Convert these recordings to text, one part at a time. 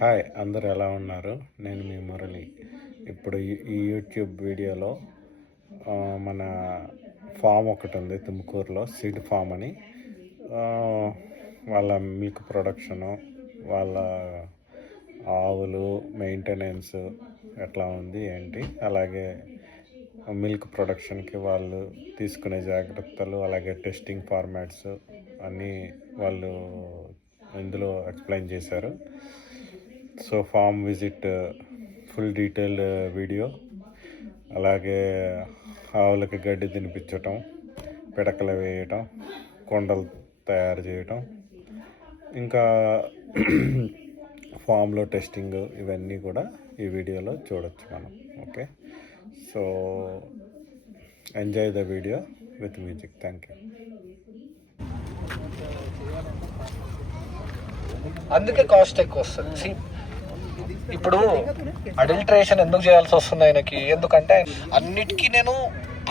Hi, అందరూ ఎలా ఉన్నారు? నేను మీ మురళి. ఇప్పుడు ఈ యూట్యూబ్ వీడియోలో మన ఫామ్ ఒకటి ఉంది తుమ్కూరులో, సీడ్ ఫామ్ అని. వాళ్ళ మిల్క్ ప్రొడక్షను, వాళ్ళ ఆవులు మెయింటెనెన్స్ ఎట్లా ఉంది ఏంటి, అలాగే మిల్క్ ప్రొడక్షన్కి వాళ్ళు తీసుకునే జాగ్రత్తలు, అలాగే టెస్టింగ్ ఫార్మాట్స్ అన్నీ వాళ్ళు ఇందులో ఎక్స్ప్లెయిన్ చేశారు. So farm visit full detailed video, అలాగే ఆవులకి గడ్డి తినిపించటం, పిడకలు వేయటం, కొండలు తయారు చేయటం, ఇంకా ఫామ్లో టెస్టింగ్, ఇవన్నీ కూడా ఈ వీడియోలో చూడొచ్చు మనం. Okay, so enjoy the video with music. Thank you. అందుకే కాస్ట్ ఎక్కువ వస్తుంది. ఇప్పుడు అడల్ట్రేషన్ ఎందుకు చేయాల్సి వస్తుంది ఆయనకి? ఎందుకంటే అన్నిటికీ నేను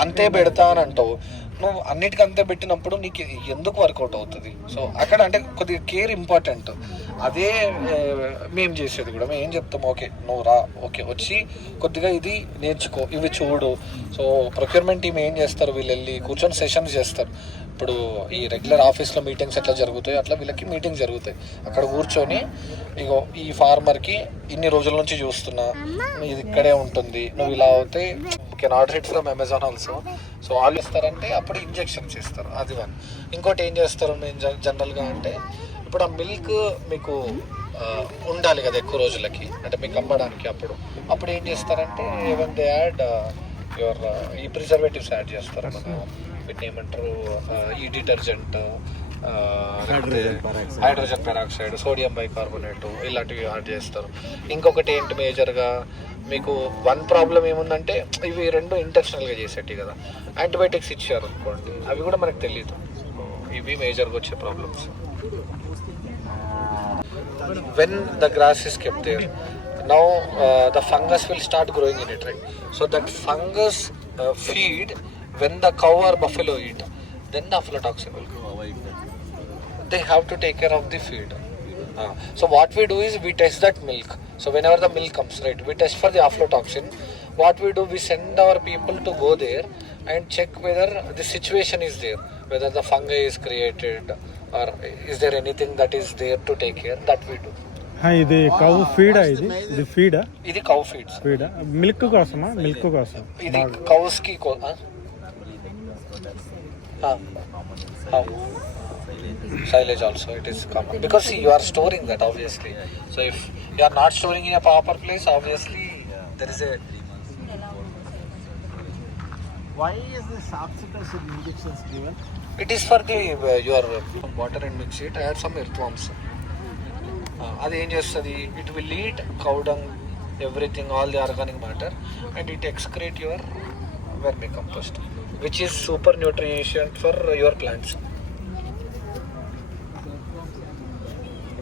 అంతే పెడతా అని అంటావు. నువ్వు అన్నిటికీ అంతే పెట్టినప్పుడు నీకు ఎందుకు వర్కౌట్ అవుతుంది? సో అక్కడ అంటే కొద్దిగా కేర్ ఇంపార్టెంట్. అదే మేము చేసేది కూడా. మేము ఏం చెప్తాం, ఓకే నువ్వు రా, ఓకే వచ్చి కొద్దిగా ఇది నేర్చుకో, ఇవి చూడు. సో ప్రొక్యూర్మెంట్ టీమ్ ఏం చేస్తారు, వీళ్ళు వెళ్ళి కూర్చొని సెషన్స్ చేస్తారు. ఇప్పుడు ఈ రెగ్యులర్ ఆఫీస్లో మీటింగ్స్ ఎట్లా జరుగుతాయి అట్లా వీళ్ళకి మీటింగ్స్ జరుగుతాయి. అక్కడ కూర్చొని ఇగో ఈ ఫార్మర్కి ఇన్ని రోజుల నుంచి చూస్తున్నా, ఇది ఇక్కడే ఉంటుంది, నువ్వు ఇలా అవుతే can order it from Amazon also. So వాళ్ళు ఇస్తారంటే అప్పుడు ఇంజెక్షన్స్ ఇస్తారు, అది వన్. ఇంకోటి ఏం చేస్తారు మేము జనరల్గా అంటే, ఇప్పుడు ఆ మిల్క్ మీకు ఉండాలి కదా ఎక్కువ రోజులకి, అంటే మీకు అమ్మడానికి. అప్పుడు ఏం చేస్తారంటే ఈవెన్ దే యాడ్ యువర్ ఈ ప్రిజర్వేటివ్స్ యాడ్ చేస్తారు. మన వీటిని ఏమంటారు, ఈ detergent, hydrogen peroxide, sodium bicarbonate, ఇలాంటివి యాడ్ చేస్తారు. ఇంకొకటి ఏంటి మేజర్గా మీకు వన్ ప్రాబ్లం ఏముందంటే, ఇవి రెండు ఇంటెన్షనల్గా చేసేటివి కదా. యాంటీబయాటిక్స్ ఇచ్చారు అనుకోండి, అవి కూడా మనకు తెలియదు. ఇవి మేజర్గా వచ్చే problems. When the grass is kept there, now the fungus will start growing in it, right? So that fungus feed when the cow or buffalo eat, then the aflatoxin will go. They have to take care of the feed. So what we do is we test that milk. So whenever the milk comes, right, we test for the aflatoxin. What we do, we send our people to go there and check whether the situation is there, whether the fungi is created or is there anything that is there to take care. That we do. ఇది cow ఫీడా? ఇది ఫీడా? ఇది cow feeds. ఫీడా milk కోసమా? Milk కోసం ఇది cows కి silage also it is common, because see, you are storing that obviously. So if you are not storing in a proper place, obviously there is a. Why is the substitution injections given? It is for the your water and mix it. Add some earthworms. అది ఏం చేస్తుంది, it will eat cow dung, everything, all the organic matter, and it excrete your vermicompost, which is super nutrient for your plants.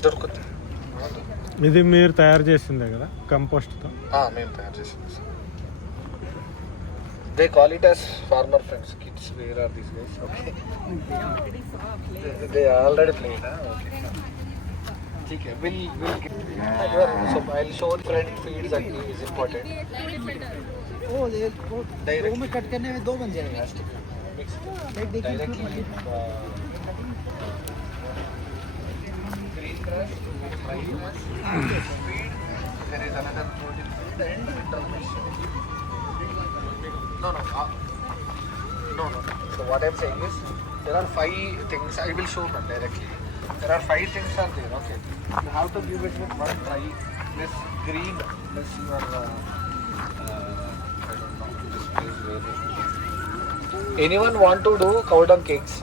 దొరుకుతుంది. ఇది మీరు తయారు చేసిందే కదా కంపోస్ట్తో? మేము తయారు చేసింది. They call it as farmer friends kids. Where are these guys? Okay, they already played. Okay, ठीक है, will so I'll show different feeds that is important. वो दो में कट करने में दो बन जाएगा directly green grass, feed. There is another protein feed and intermission. No. So what I'm saying is, there are 5 things. I will show them directly. There are 5 things are there. Okay, you have to give it with one try. This green, this your I don't know, this place where anyone want to do cow dung cakes?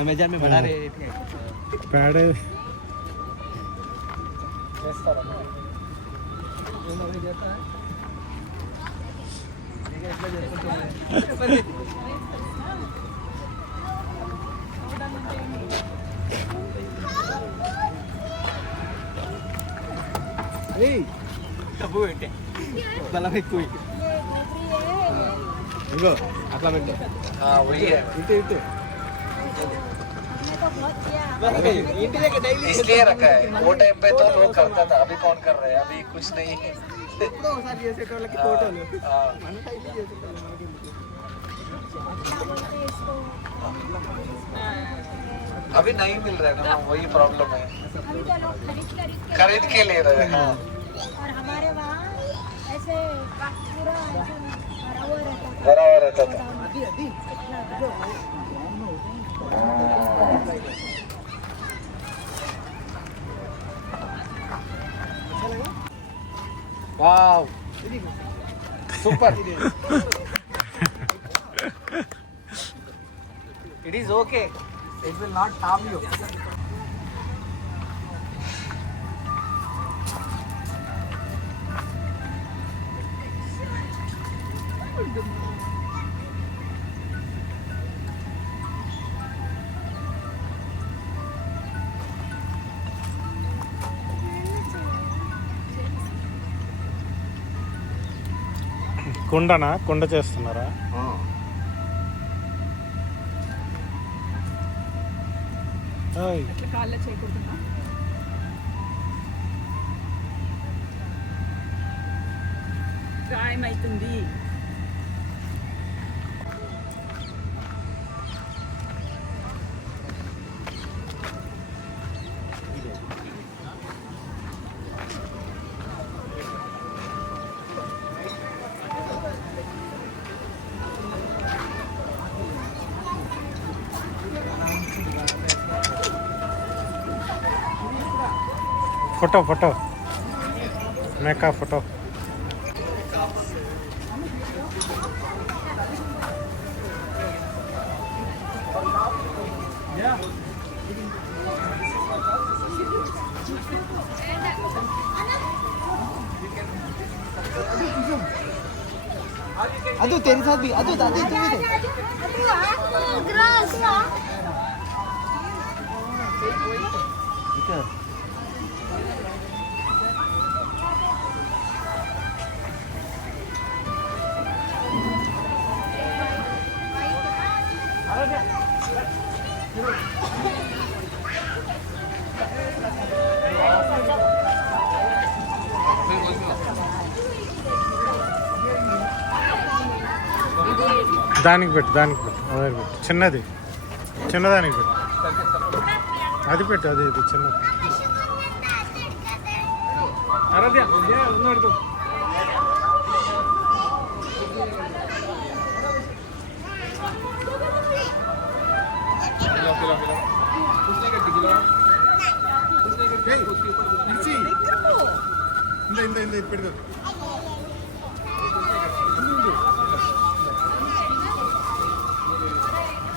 Amazon में बना रहे थे पैड़े ఇగో అట్లా పెట్టు. ఇటు ఇటు इसलिए रखा है, वो टाइम पे तो लोग करता था, अभी कौन कर रहे हैं, अभी कुछ नहीं है। ఎప్పుడో ఒకసారి చేసేటోళ్ళకి ఫోటోలు हाँ, మన టైప్ చేసేటోళ్ళకి अभी नहीं मिल रहा है ना, वही प्रॉब्लम है, अभी तो लोग खरीद के ले रहे हैं। हाँ, और हमारे वहाँ ऐसे पूरा ऐसे भरा हुआ रहता था। भरा हुआ रहता था। అది అది ఇదో wow, super, it is okay it will not harm you కుండనా కుండ చేస్తున్నారా? ఓయ్. కాళ్ళ చేయకూడదు, గాయం అవుతుంది. फोटो फोटो मैं का फोटो अदू तेरे साथ भी अदू दादी तू भी दे దానికి పెట్టు దానికి పెట్టు అదే పెట్టు చిన్నది చిన్నదానికి పెట్టు అది పెట్టు అది ఇది చిన్నది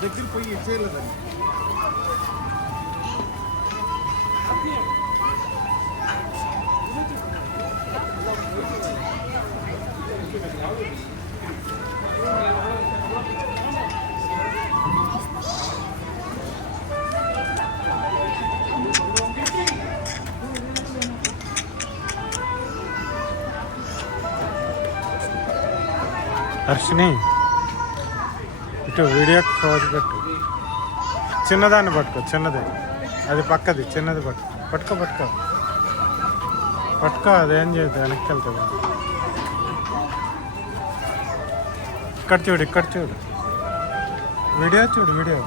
దగ్గర పోయి చేయలేదండి హర్షిని ఇటు వీడియోకి ఫోన్ పెట్టు చిన్నదాన్ని పట్టుకో చిన్నది అది పక్కది చిన్నది పట్టుకో పట్టుకో అదేం చేయదు వెనక్కి వెళ్తుంది ఇక్కడ చూడు వీడియో చూడు వీడియో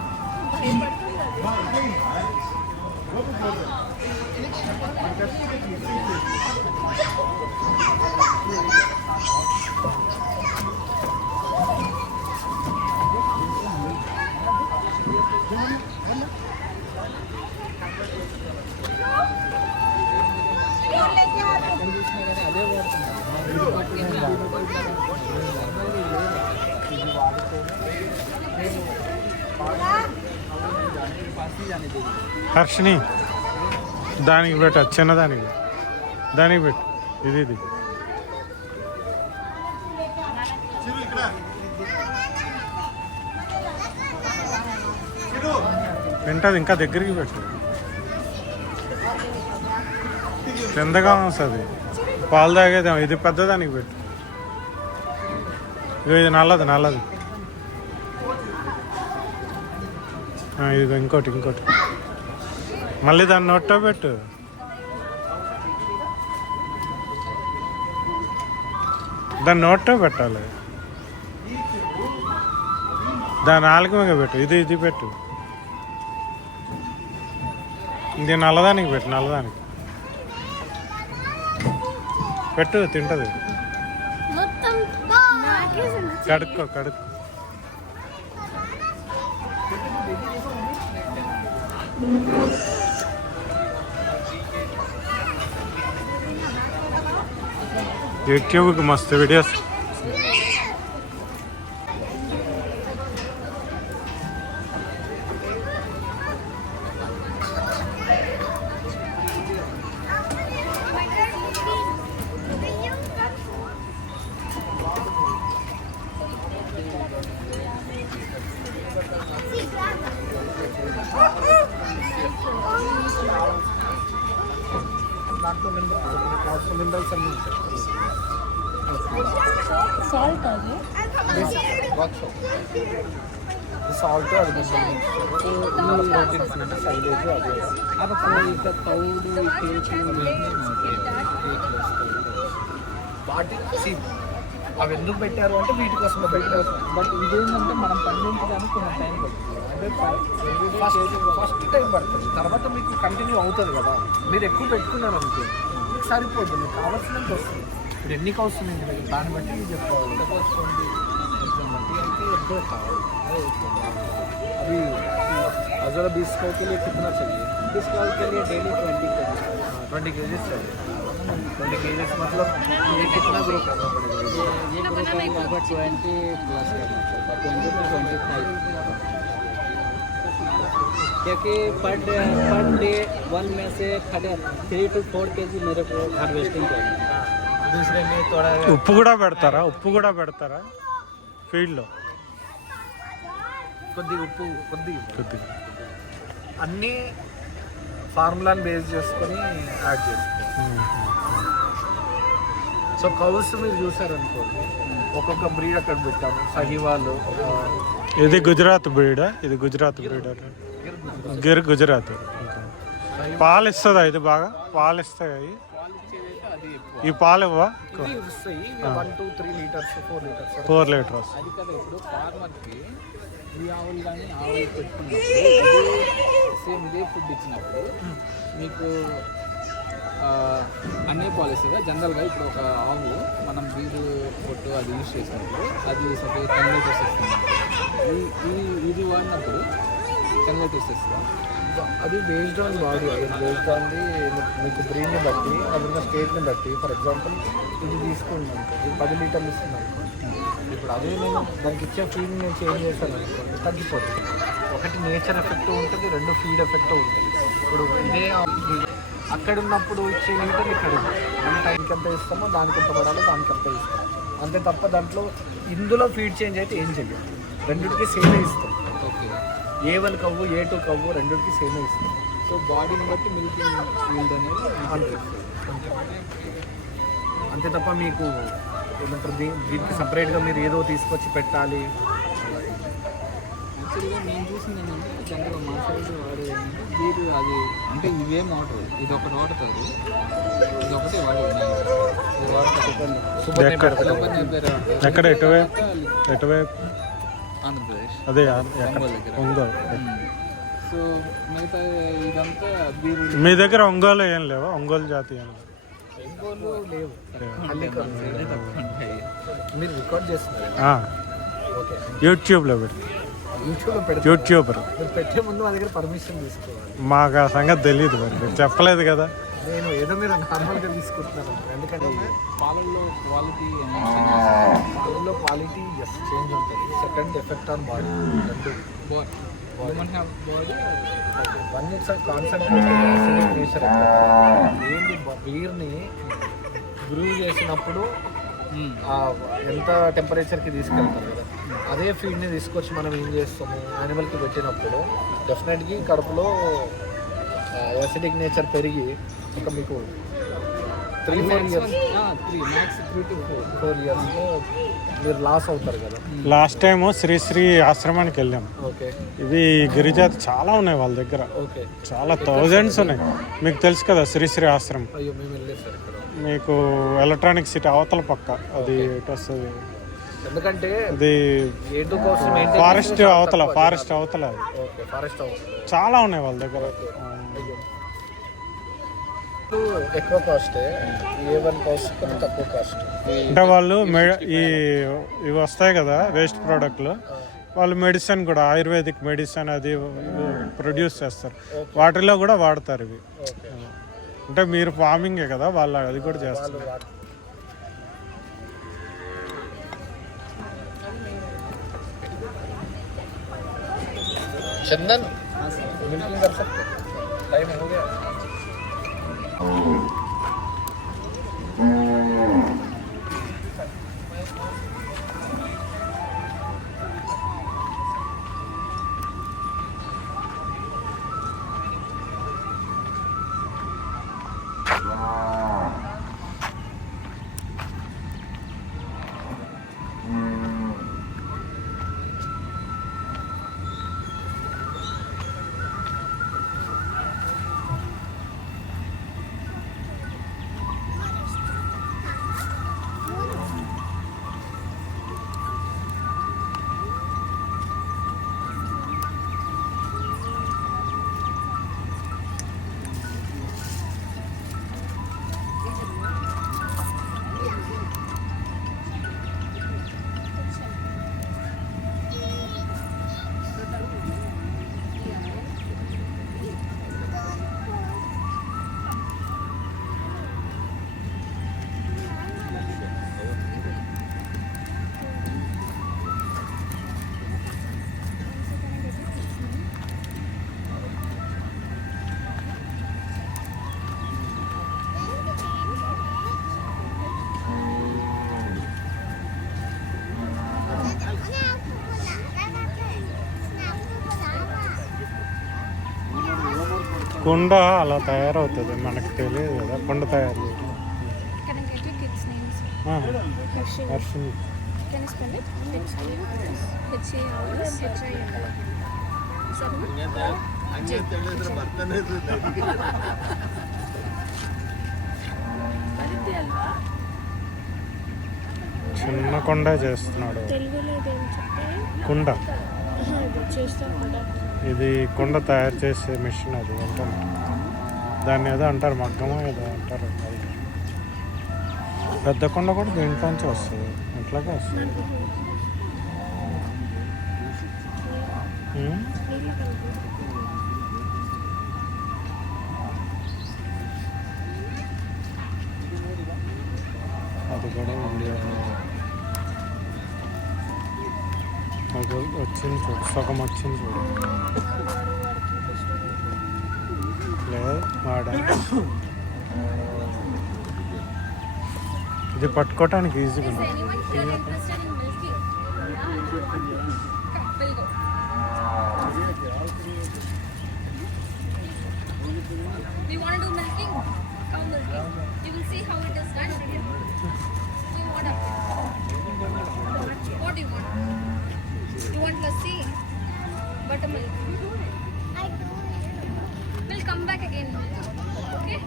హర్షిని దానికి పెట్ట చిన్నదానికి దానికి పెట్టు ఇది వింటది ఇంకా దగ్గరికి పెట్టు కిందగా వస్తుంది పాలు తాగేదేమో ఇది పెద్దదానికి పెట్టు ఇది నల్లది ఇది ఇంకోటి మళ్ళీ దాన్ని నోట్లో పెట్టు. దాన్ని నోట్లో పెట్టాలి. దాని నాలుగు మీద పెట్టు. ఇది పెట్టు. ఇది నల్లదానికి పెట్టు. నల్లదానికి పెట్టు, తింటది. కడుక్కో. యూట్యూబ్కి మస్తు వీడియోస్. దాంట్లో మినరల్స్ అన్నీ ఉంటాయి. సాల్ట్ అది సాల్ట్ అది ప్రోటీన్స్ అంటే సైలేజ్ అది వాటి అవి ఎందుకు పెట్టారు అంటే వీటి కోసమే పెట్టారు. బట్ ఇదేంటంటే మనం పండించడానికి కొంచెం టైం పడుతుంది. ఫస్ట్ టైం పడుతుంది, తర్వాత మీకు కంటిన్యూ అవుతుంది కదా. మీరు ఎక్కువ పెట్టుకున్నారు అనుకో మీకు సరిపోద్ది, మీకు కావాల్సినంత వస్తుంది. ఇప్పుడు ఎన్ని వస్తుంది ఇంటి దగ్గర దాన్ని బట్టి మీరు చెప్పుకోవాలి. వస్తుంది బట్టి అయితే ఎక్కువ కావాలి. अभी अजरा 20 कौ के लिए कितना चाहिए? 20 कॉल के लिए डेली 20 kg 20 केजीज चाहिए. 20 केजीज मतलब ये कितना ग्रो करना पड़ेगा? ये ग्रो करेगा अगर 20 प्लस करना चाहिए, 20 to 25. क्योंकि पर डे वन में से 3 to 4 kg मेरे को हार्वेस्टिंग चाहिए. दूसरे में थोड़ा ఉప్పు కూడా పెడతారా ఫీల్డ్లో? కొద్దిగా ఉప్పు కొద్దిగా అన్నీ ఫార్ములాని బేస్ చేసుకొని యాడ్ చేసుకోవాలి. సో కౌస్ మీరు చూసారనుకోండి, ఒక్కొక్క బ్రీడ్ అక్కడ పెట్టాము. సహివాళ్ళు, ఇది గుజరాత్ బ్రీడా? ఇది గుజరాత్ బ్రీడా? గిర్ గుజరాత్. పాలు ఇస్తుందా? ఇది బాగా పాలు ఇస్తాయి. ఈ పాలు ఇవ్వా? వస్తాయి 1 to 3 లీటర్స్ 4 లీటర్స్. అది కదా ఇప్పుడు ఫార్మర్కి ఈ ఆవులు కానీ ఆవులు పెట్టుకున్నప్పుడు సేమ్ ఇదే ఫుడ్ ఇచ్చినప్పుడు మీకు అన్నీ పాలసీగా జనరల్గా ఇప్పుడు ఒక ఆవు మనం బీరు పొట్టు అది యూజ్ చేసినప్పుడు అది 10 లీటర్స్ ఇస్తుంది. ఇది వాడినప్పుడు 10 లీటర్స్ ఇస్తుంది. అది బేస్డ్ ఆన్ బాడీ, అది బేస్డ్ ఆన్ ది మీకు బ్రీడ్ని బట్టి, అది ఉన్న స్టేట్ని బట్టి. ఫర్ ఎగ్జాంపుల్ ఇది తీసుకున్నాను అనుకో, ఇది 10 లీటర్లు ఇస్తుంది అనుకో. ఇప్పుడు అదే నేను దానికి ఇచ్చే ఫీడ్ నేను చేంజ్ చేశాను అనుకోండి, తగ్గిపోతుంది. ఒకటి నేచర్ ఎఫెక్ట్ ఉంటుంది, 2 ఫీడ్ ఎఫెక్ట్ ఉంటుంది. ఇప్పుడు ఇదే అక్కడ ఉన్నప్పుడు ఇచ్చే లీటర్ ఇక్కడ మన టైంకి ఎంత ఇస్తామో దానికి ఎంత పడాలో దానికి ఎంత ఇస్తాం అంతే తప్ప దాంట్లో ఇందులో ఫీడ్ చేంజ్ అయితే ఏం చెయ్యం. రెండింటికి సేమే ఇస్తాం. ఓకే, A1 కవ్వు A2 కవ్వు రెండింటికి సేమే ఇస్తాం. సో బాడీని బట్టి మిల్కింగ్ ఫీల్డ్ అనేది అంతే అంతే తప్ప మీకు ఏమంటారు దీనికి సపరేట్గా మీరు ఏదో తీసుకొచ్చి పెట్టాలి. యాక్చువల్గా నేను చూసింది ఏంటంటే జనరల్గా మా సైడ్ వాడేది ఏంటంటే వీరు అది అంటే ఇవేం వాడరు, ఇది ఒకటి వాడతారు, ఇది ఒకటి వాడేది ఇది వాడతారు. ఎక్కడ ఎటువైపు? ఆంధ్రప్రదేశ్, అదే ఒంగోలు దగ్గర. ఒంగోలు. సో మిగతా ఇదంతా వీరు మీ దగ్గర ఒంగోలు ఏం లేవా? ఒంగోలు జాతి ఏం లేవు? ఒంగోలు లేవు, ఇవన్నీ తక్కువ ఉంటాయి. మీరు రికార్డ్ చేస్తున్నారు. ఓకే, యూట్యూబ్లో పెట్టి యూట్యూబ్లో పెడితే యూట్యూబర్ మీరు పెట్టే ముందు మా దగ్గర పర్మిషన్ తీసుకోవాలి. మాకు ఆ సంగతి తెలియదు, మరి మీరు చెప్పలేదు కదా. నేను ఏదో మీరు నార్మల్గా తీసుకుంటున్నాను. ఎందుకంటే పాలల్లో క్వాలిటీ పాలల్లో క్వాలిటీ చేంజ్ ఉంటుంది. సెకండ్ ఎఫెక్ట్ ఆన్ బాడీ రెండు. One it's concentrated nature. ఏంటి బీర్ని బ్రూ చేసినప్పుడు ఎంత టెంపరేచర్కి తీసుకెళ్తారు కదా, అదే ఫీడ్ని తీసుకొచ్చి మనం ఏం చేస్తాము యానిమల్కి పెట్టినప్పుడు డెఫినెట్గా కడుపులో యాసిడిక్ నేచర్ పెరిగి ఒక మీకు 3-4 ఇయర్స్ 3 మ్యాక్స్ 3 to 4. 4 ఇయర్స్లో మీరు లాస్ అవుతారు కదా. లాస్ట్ టైము శ్రీశ్రీ ఆశ్రమానికి వెళ్ళాం. ఓకే ఇవి గిరిజాతి చాలా ఉన్నాయి వాళ్ళ దగ్గర, ఓకే. చాలా థౌజండ్స్ ఉన్నాయి. మీకు తెలుసు కదా శ్రీశ్రీ ఆశ్రమం, అయ్యో మేము వెళ్ళలేదు సార్ ఇక్కడ. మీకు ఎలక్ట్రానిక్ సిటీ అవతల పక్క, అది ఎటు వస్తుంది, ఎందుకంటే అది ఏడు కోసం ఫారెస్ట్ అవతల, ఫారెస్ట్ అవతల అది. ఓకే ఫారెస్ట్ హౌస్ చాలా ఉన్నాయి వాళ్ళ దగ్గర. ఎక్కువ కాస్ట్, A1 కాస్ట్ కొంచెం తక్కువ కాస్ట్. అంటే వాళ్ళు ఇవి వస్తాయి కదా వేస్ట్ ప్రోడక్ట్లు, వాళ్ళు మెడిసిన్ కూడా ఆయుర్వేదిక్ మెడిసిన్ అది ప్రొడ్యూస్ చేస్తారు, వాటిలో కూడా వాడతారు ఇవి. అంటే మీరు ఫార్మింగే కదా, వాళ్ళు అది కూడా చేస్తారు. चंदन मिल्किंग कर सकते, टाइम हो गया. కుండ అలా తయారవుతుంది, మనకు తెలియదు కదా కుండ తయారు చేయడం. Can I get your kids' names? Harshini. Can you spell it? H-A-R-S, H-I-N. చిన్న కొండ చేస్తున్నాడు. తెలుగులో ఇదేం చెప్పాలి? కుండ, చేస్తాం కదా. ఇది కుండ తయారు చేసే మిషన్, అది అంటారు దాన్ని ఏదో అంటారు, మగ్గమో ఏదో అంటారు. పెద్ద కొండ కూడా దీంట్లోంచి వస్తుంది, ఇట్లాగే వస్తుంది. అది కూడా ఇండియాలో అది వచ్చింది చూడు, సగం వచ్చింది చూడు. లేదు వాడా, ఇది పట్టుకోవటానికి ఈజీగా ఉంది. Anyone here interested in milking? Come, we'll go. Do you want to do milking? Come milking. You will see how it is done. Do you want what do you want? You want lassi? Buttermilk? We'll come back again. Okay?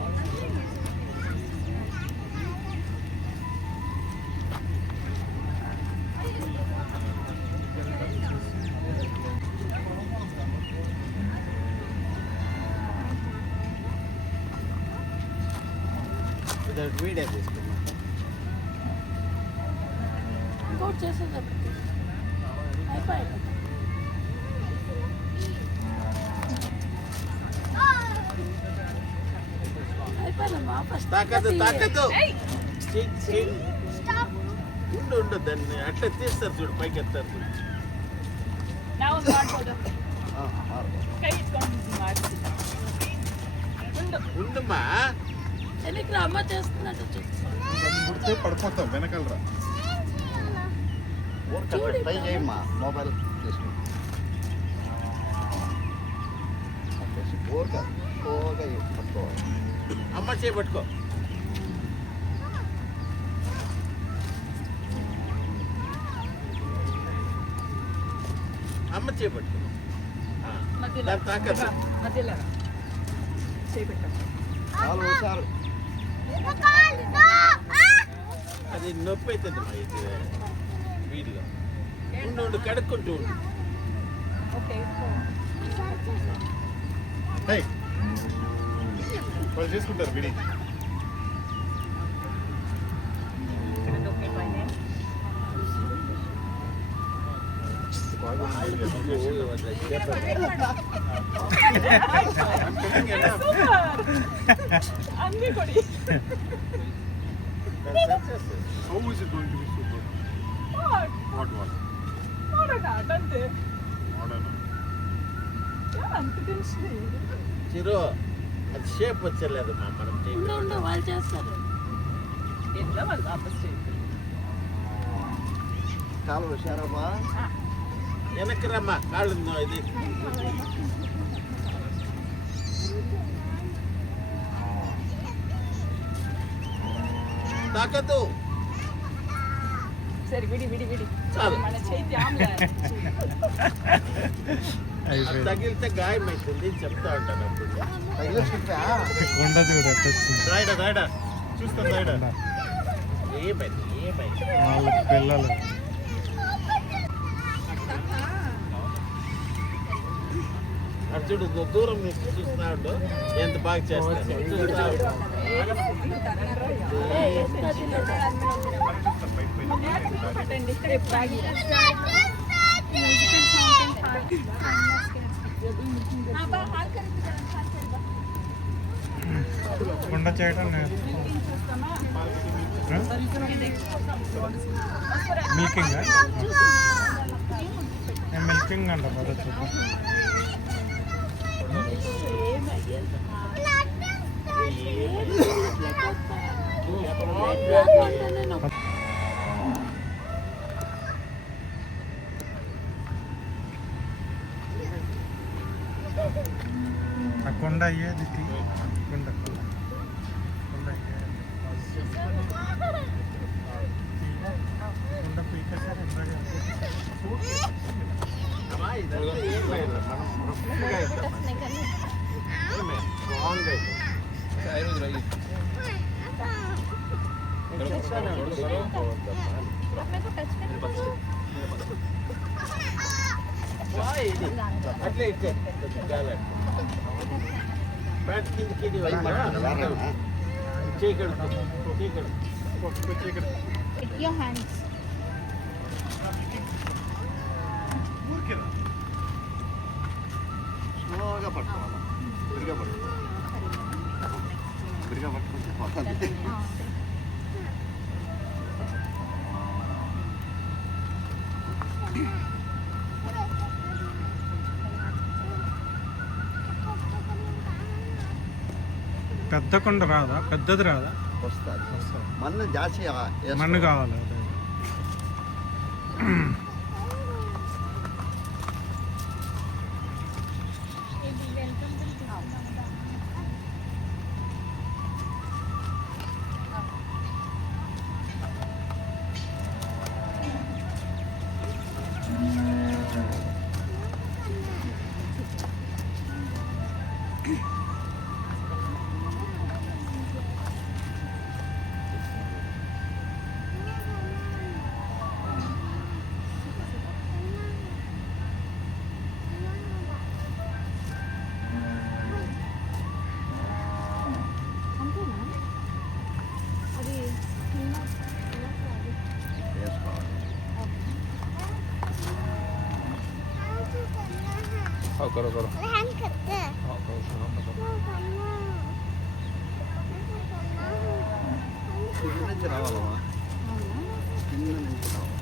Video తీసుకున్నాం. ఇంకోటి చేసేది అయిపోయాయి. అయిపోయినమ్మా first తాకద్దు ఉండు దాన్ని అట్లా తీస్తారు చూడు, పైకి ఎత్తారు చూడు. ఉండమ్మా, అమ్మ చేస్తున్నట్టు పుడితే పడిపోతాం వెనకాలరా. ట్రై చేయమ్మా, మొబైల్ అమ్మ చేపట్టుకో. అమ్మ చేపట్టు దాని తాకట్టు చాలు హుషారు. అది నొప్పి అవుతుంది మా ఇది వీడిలో ఉండు కడుక్కుంటూ ఉండు ఏయ్, వాళ్ళు చేసుకుంటారు విడి. How is it going to be super? What? Modern. చిరు అది షేప్ వచ్చలేదు మా మనం ఉండు వాళ్ళు చేస్తారు. చాలు హుషారమ్మా. వెనక్కి రమ్మా కాళ్ళు ఇది తాకద్దు చాలు అది తగిలితే గాయం అవుతుంది చెప్తా ఉంటాను అప్పుడు తగిలేసుకుంటా. కొండ చూడు ఎట్ట వచ్చింది. రాయడా చూస్తాను రాయడా. ఏమైంది వాళ్ళ పిల్లలు అర్జుడు దూరం నుంచి చూస్తున్నాడు ఎంత బాగా చేస్తాడు కొండ చేయడం మిల్కింగ్ మిల్కింగ్ అంట భరత్. ఆ కొండ అయ్యేది కొండ కొండ పీకేసారు అమ్మా ఇదంతా ఏమైంది మనం రఫ్గా అవుతాం స్ట్రాంగ్ అవుతాం అట్లే ఇట్లే గాలి బ్యాట్ కిందికి చేయకూడదు Your hands. స్లోగా పట్టుకోవాలి. విడిగా పట్టుకోవాలి. విడిగా పట్టుకుంటే పోతుంది. పెద్ద కొండ రాదా? పెద్దది రాదా? వస్తుంది. మన్ను జాస్తి మన్ను కావాలి. అదే करो करो కింద నుంచి రావాలమ్మా. కింద నుంచి రావాలి.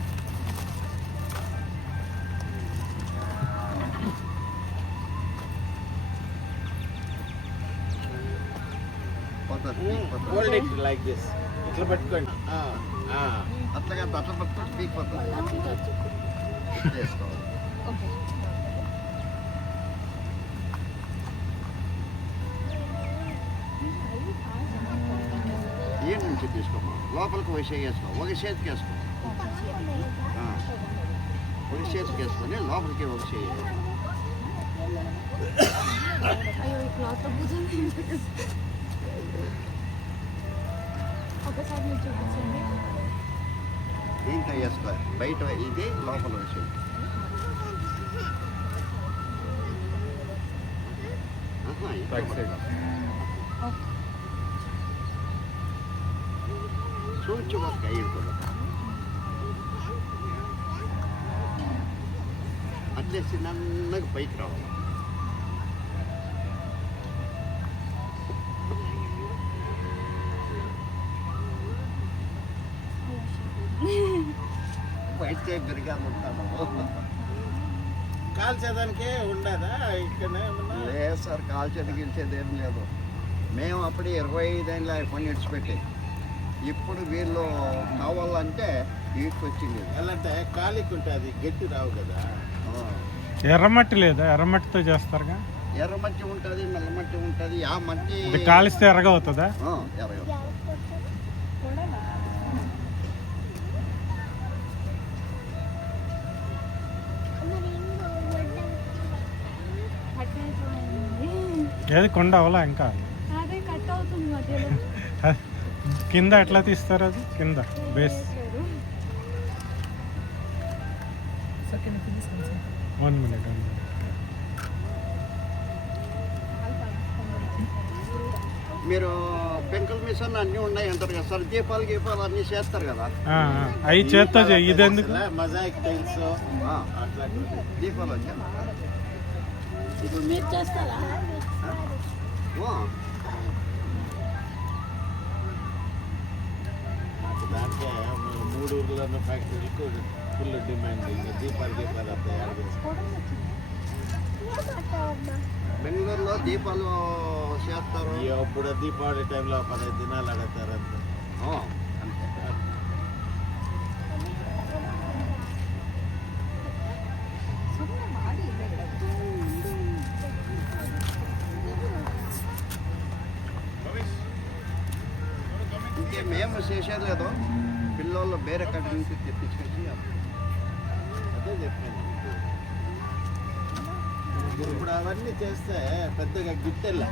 హోల్డ్ ఇట్ లైక్ దిస్ ఇట్లా పెట్టుకోండి అట్లాగే అట్లా పట్టుకుంటే పీక్ పోతుంది. చేసుకోవాలి. ఏం నుంచి తీసుకోమా లోపలికి వేసే వేసుకో ఒక చేతికి వేసుకో. ఒక చేతికి వేసుకొని లోపలికి ఒక చేయి. అయ్యో ఈ క్లాత్ భుజం ఒకసారి మీరు చూపించండి. దీంట్లో వేసుకోవాలి. బయట ఇది లోపల వేసేది. సూచి ఒక ఐదు కూడా అట్లేసి నన్నగా పైకి రావాలి. బయట బిరిగా ఉంటాను. కాల్చేదానికే ఉండదా ఇక్కడ ఏమన్నా? లేదు సార్, కాల్చేది గెలిచేది ఏం లేదు. మేము అప్పుడు 25 ఏళ్ళ పని విడిచిపెట్టి ఇప్పుడు వీళ్ళు కావాలంటే వీటికి వచ్చింది. ఎలా అంటే ఖాళీకి ఉంటుంది, గట్టి రావు కదా. ఎర్రమట్టి లేదా? ఎర్రమట్టితో చేస్తారుగా. ఎర్రమట్టి ఉంటుంది, నల్లమట్టి ఉంటుంది. ఆ మట్టి ఇది కాలిస్తే ఎర్రగా అవుతుందా? ఎర్రగా. ఏది కొండ అవలా ఇంకా అదే కట్ అవుతుంది మధ్యలో. కింద ఎట్లా తీస్తారు? అది కింద బేస్ 1 minute. మీరు పెంకుల మిషన్ అన్నీ ఉన్నాయి అంటారు కదా సార్. దీపాలు అన్నీ చేస్తారు కదా. అవి చేత్తో ఇది ఎందుకు? మొజాయిక్ టైల్స్ అట్లా దీపాలు వచ్చా ఇప్పుడు మీరు చేస్తారా? దాంట్లో 3 ఊర్లలో ఫ్యాక్టరీలకు ఫుల్ డిమాండ్. ఇంకా దీపాలు అంతా యాడ్ చేసుకోవాలి. బెంగళూరులో దీపాలు చేస్తారు. ఇప్పుడు దీపావళి టైంలో 15 దినాలు అడుగుతారు అంతే. ఇంకే మేము చేసేది లేదు. పిల్లలు వేరే కట్ట నుంచి తెప్పించుకొచ్చి అదే చెప్పాను. ఇప్పుడు అవన్నీ చేస్తే పెద్దగా గిట్టెల్లా.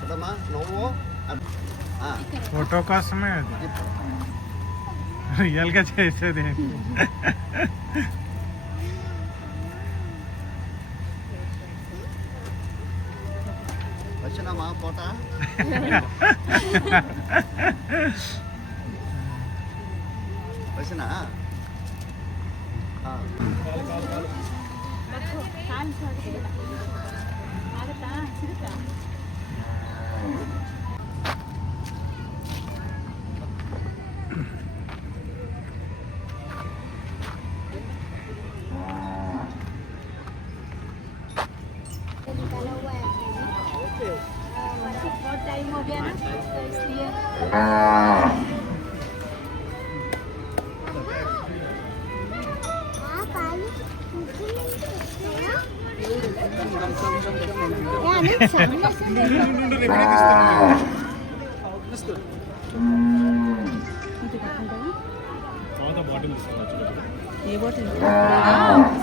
కదమ్మా నువ్వు ఫోటో కోసమే అది, రియల్గా చేసేది. వచ్చినామా పూట వచ్చినా बहुत टाइम हो गया ना, तो इसलिए ఏ బాటిల్?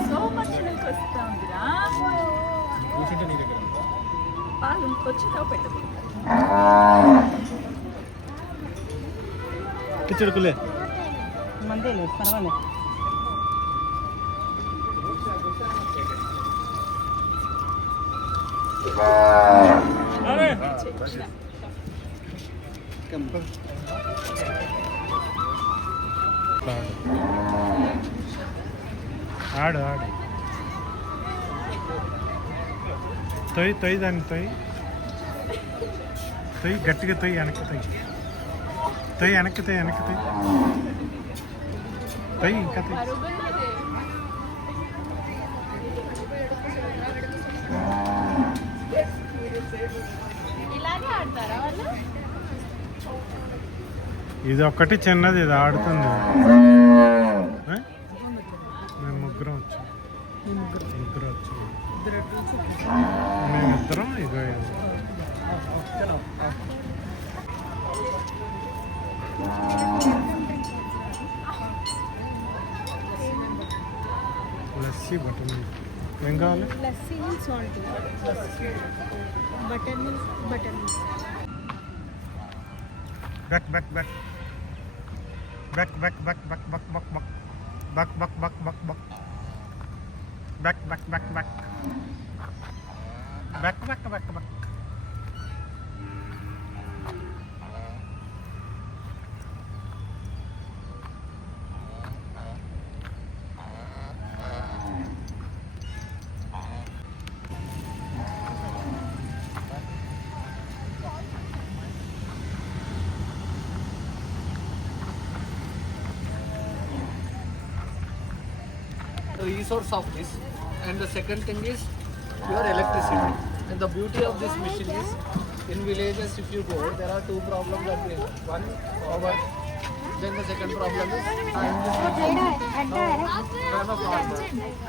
సో మచ్ మిల్క్ వస్తా ఉందిరా. పాలు వచ్చినావు పెట్టదు. కిచడుకులే మందే లేదు, పర్వాలేదు. ఆడు ఆడు తొయ్యి దాన్ని తొయ్యి గట్టిగా తొయ్యి వెనక్కి తొయ్యి వెనక్కి తొయ్యి ఇంకా తొయ్యి. ఇలాగే ఆడతారా వాళ్ళు? ఇది ఒక్కటి చిన్నది, ఇది ఆడుతుంది. ముగ్గురం వచ్చాం. ముగ్గురు వచ్చాం. మేమిద్దరం ఇక లస్సీ బటర్ మిల్క్. ఏం కావాలి? Lassi salt butter milk back back back back back back back back back back back back back back back back back back back back back back back. The resource of this, and the second thing is your electricity. And the beauty of this machine is, in villages if you go, there are two problems that we have. One, power. Then the second problem is time. Now, I am a farmer.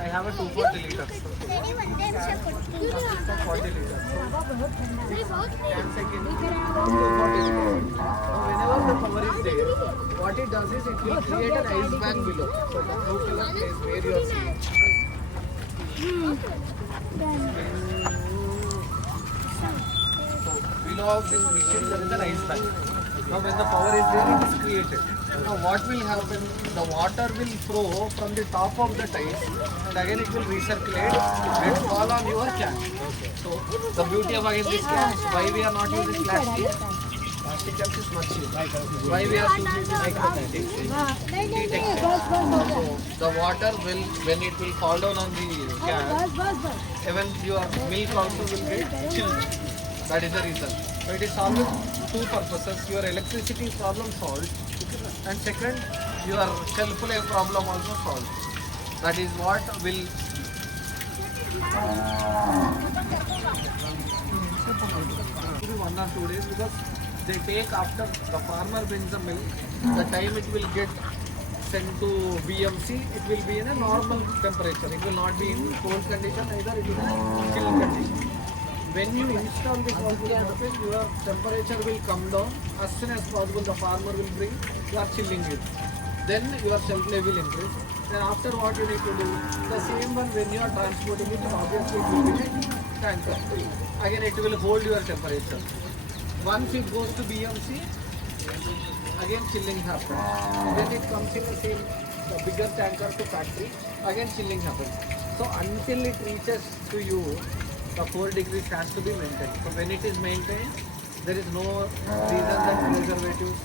I have a 240 liters. 40 liters. Can second 240 liters. So whenever the power is there, what it does is it will create an ice bank below. So the blue color place where you are seeing. So below of this machine there is an ice bank. Now when the power is there, it is created. Now what will happen? The water will flow from the top of the tiles and again it will recirculate and fall on your can. So the beauty of again this can, why we are not using plastic? Plastic cans is much cheaper. Why we are using microplastics? So the water will, when it will fall down on the can, even your milk also will get chilled. That is the reason. So it is solving two purposes. Your electricity problem solved, and second, your shelf life problem also solved. That is what will. Maybe 1 or 2 days, because they take after the farmer brings the milk, the time it will get sent to BMC, it will be in a normal temperature. It will not be in cold condition, either it will be in chill condition. When you install this washing machine, your temperature will come down. As soon as possible, the farmer will bring, you are chilling it. Then your shelf life will increase. Then after what you need to do, the same one when you are transporting it, obviously it will be in a tanker. Again it will hold your temperature. Once it goes to BMC, again chilling happens. Then it comes in the same the bigger tanker to factory, again chilling happens. So until it reaches to you, the 4 degrees has to be maintained. So when it is maintained, there is no reason that preservatives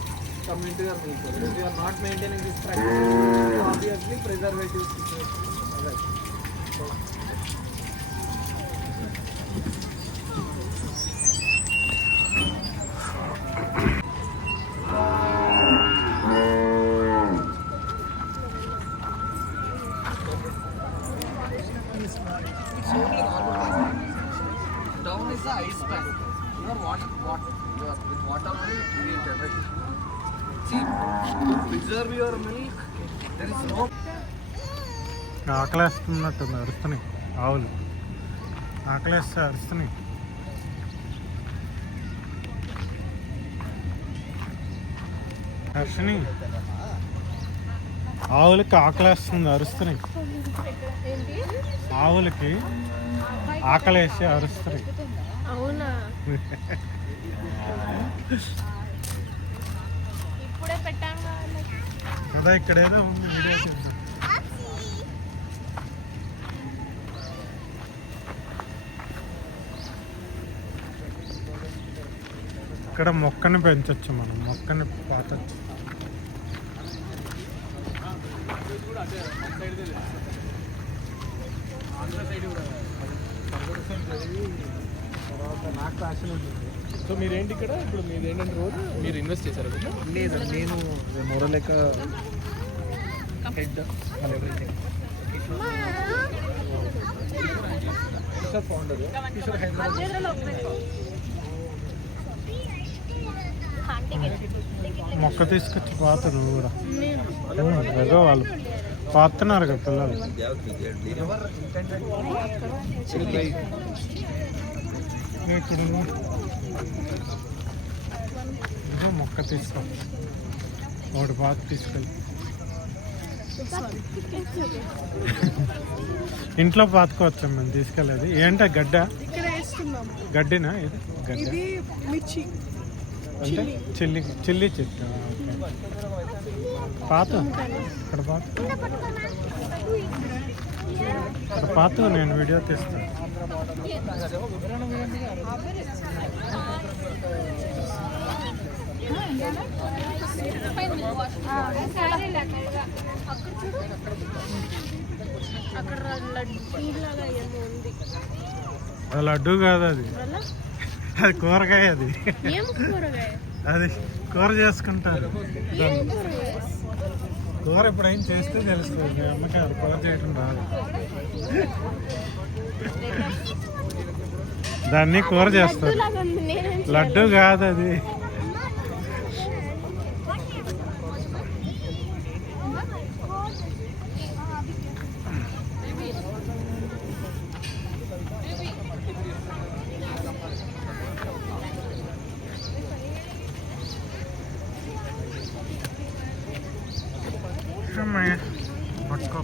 come into your milk. If you are not maintaining this practice, obviously preservatives. Right. So, down is the ice bank. You are with water only created, right? See, to preserve your milk, there is no. ఆకలేస్తున్నట్టుంది, అరుస్తున్నాయి ఆవులు. ఆకలేస్తే అరుస్తున్నాయి. హర్షిని, ఆవులకి ఆకలేస్తుంది, అరుస్తున్నాయి. ఆవులకి ఆకలేసి అరుస్తున్నాయి. అవునా? ఇప్పుడే పెట్టాను కదా, ఇక్కడ ఏదో ఉంది వీడియో చూసి. ఇక్కడ మొక్కని పెంచవచ్చు, మనం మొక్కని పాతచ్చు. తర్వాత నాకు ప్యాషన్ ఉంటుంది. సో మీరేంటి ఇక్కడ ఇప్పుడు మీరు ఏంటంటే రోజు మీరు ఇన్వెస్ట్ చేశారు కదా? లేదు, నేను మొరలేక హెడ్ ఎవ్రీథింగ్. కిషోర్ ఫౌండర్, కిషోర్ హైదరాబాద్. మొక్క తీసుకొచ్చి పాత నువ్వు కూడా ఏదో వాళ్ళు పాతున్నారు కదా పిల్లలు. ఇప్పుడు ఇదో మొక్క తీసుకో, ఒకటి పాత తీసుకెళ్ళి ఇంట్లో పాతుకోవచ్చు. మేము తీసుకెళ్ళేది ఏంటో గడ్డ, ఇక్కడ వేస్తున్నాము. గడ్డినా ఇది? గడ్డ ఇది మిర్చి అంటే చిల్లి చెట్టు. ఓకే. పాత ఇక్కడ పాత ఇక్కడ పాత, నేను వీడియో తీస్తాను. అక్కడ లడ్డూలాగా ఏమో ఉంది. అది లడ్డు కాదు, అది అది కూరగాయ. అది ఏం కూరగాయ? అది కూర చేసుకుంటారు. ఏం కూరగాయ? కూర ఎప్పుడైనా చేస్తే తెలుస్తుంది. మీ అమ్మకి అది కూర చేయడం రాదు. దాన్ని కూర చేస్తారు. లడ్డూలాగా ఉంది. నేనేం లడ్డు కాదు అది. పట్టుకో.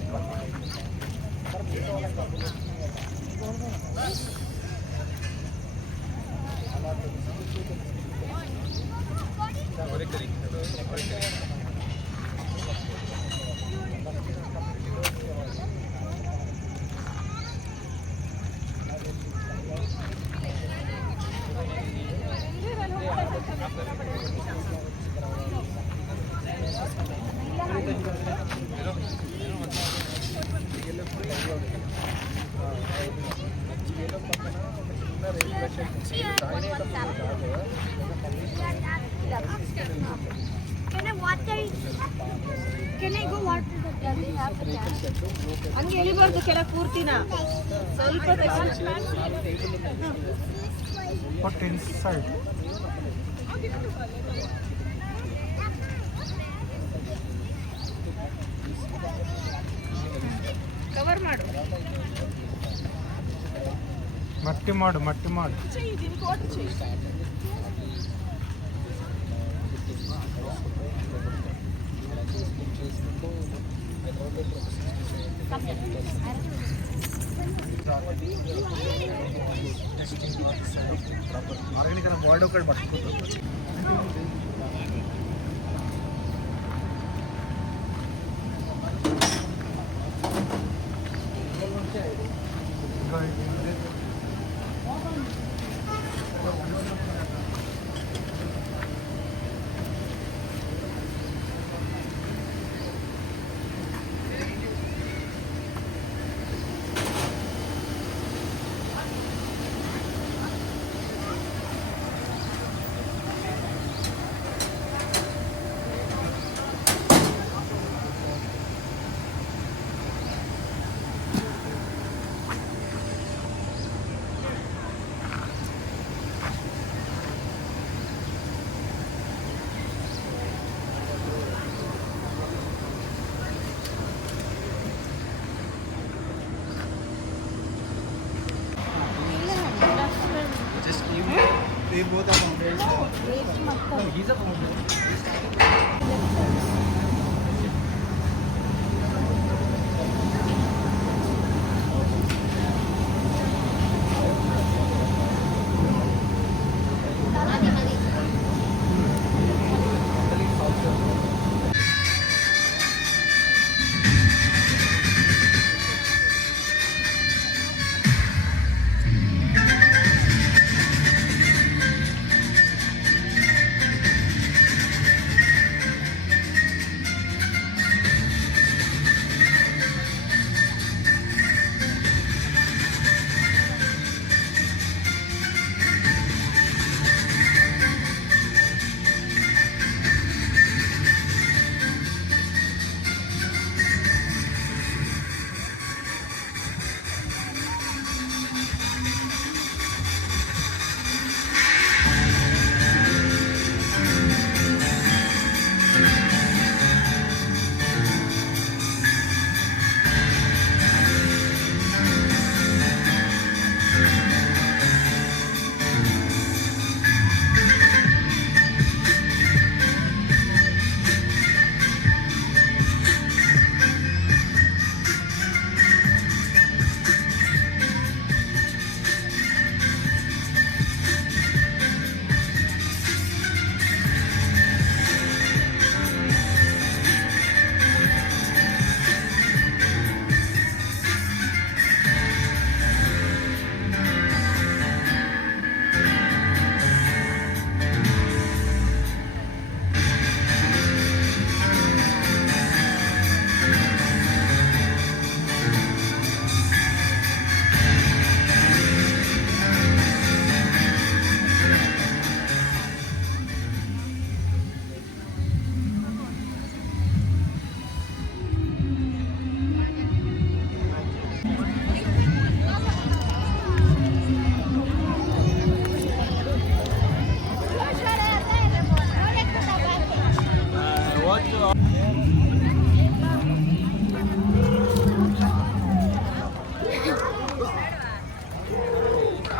ಹಂಗೆ ಎಳಿಬಾರ್ದು ಕೆಳಗೆ ಪೂರ್ತಿನ, ಸ್ವಲ್ಪ Put inside. ಕವರ್ ಮಾಡು. మట్టి మాడు, మట్టి మాడు. చెయ్యి దీనికి ఓటు చెయ్యి. బాడీ ఒకటి పట్టుకుంటుంది.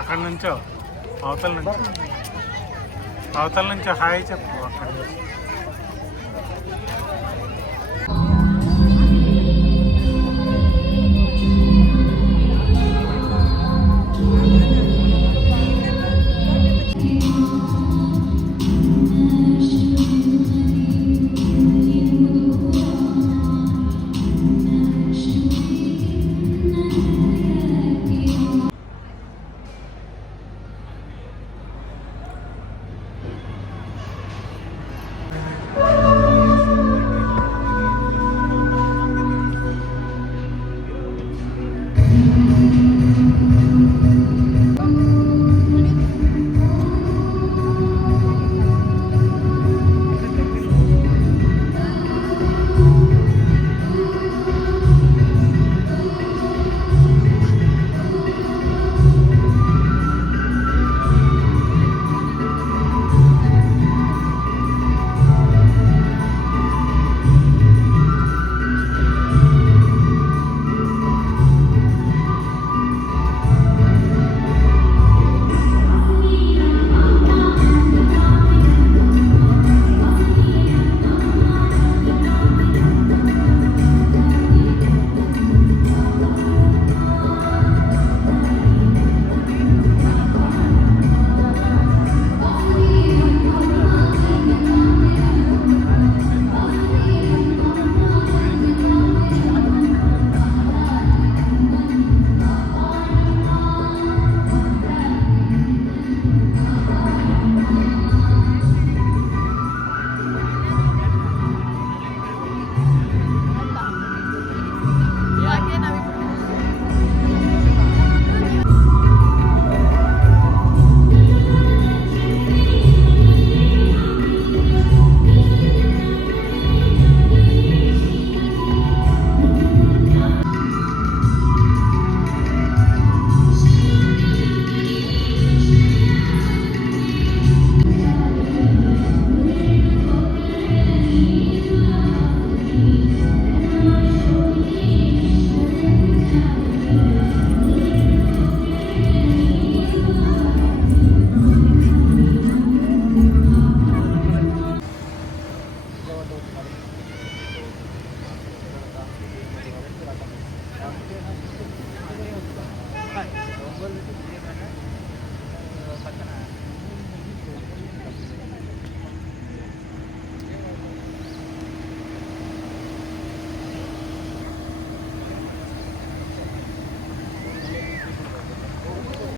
అక్కడి నుంచో అవతల నుంచి హాయ్ చెప్పు అక్కడి నుంచి.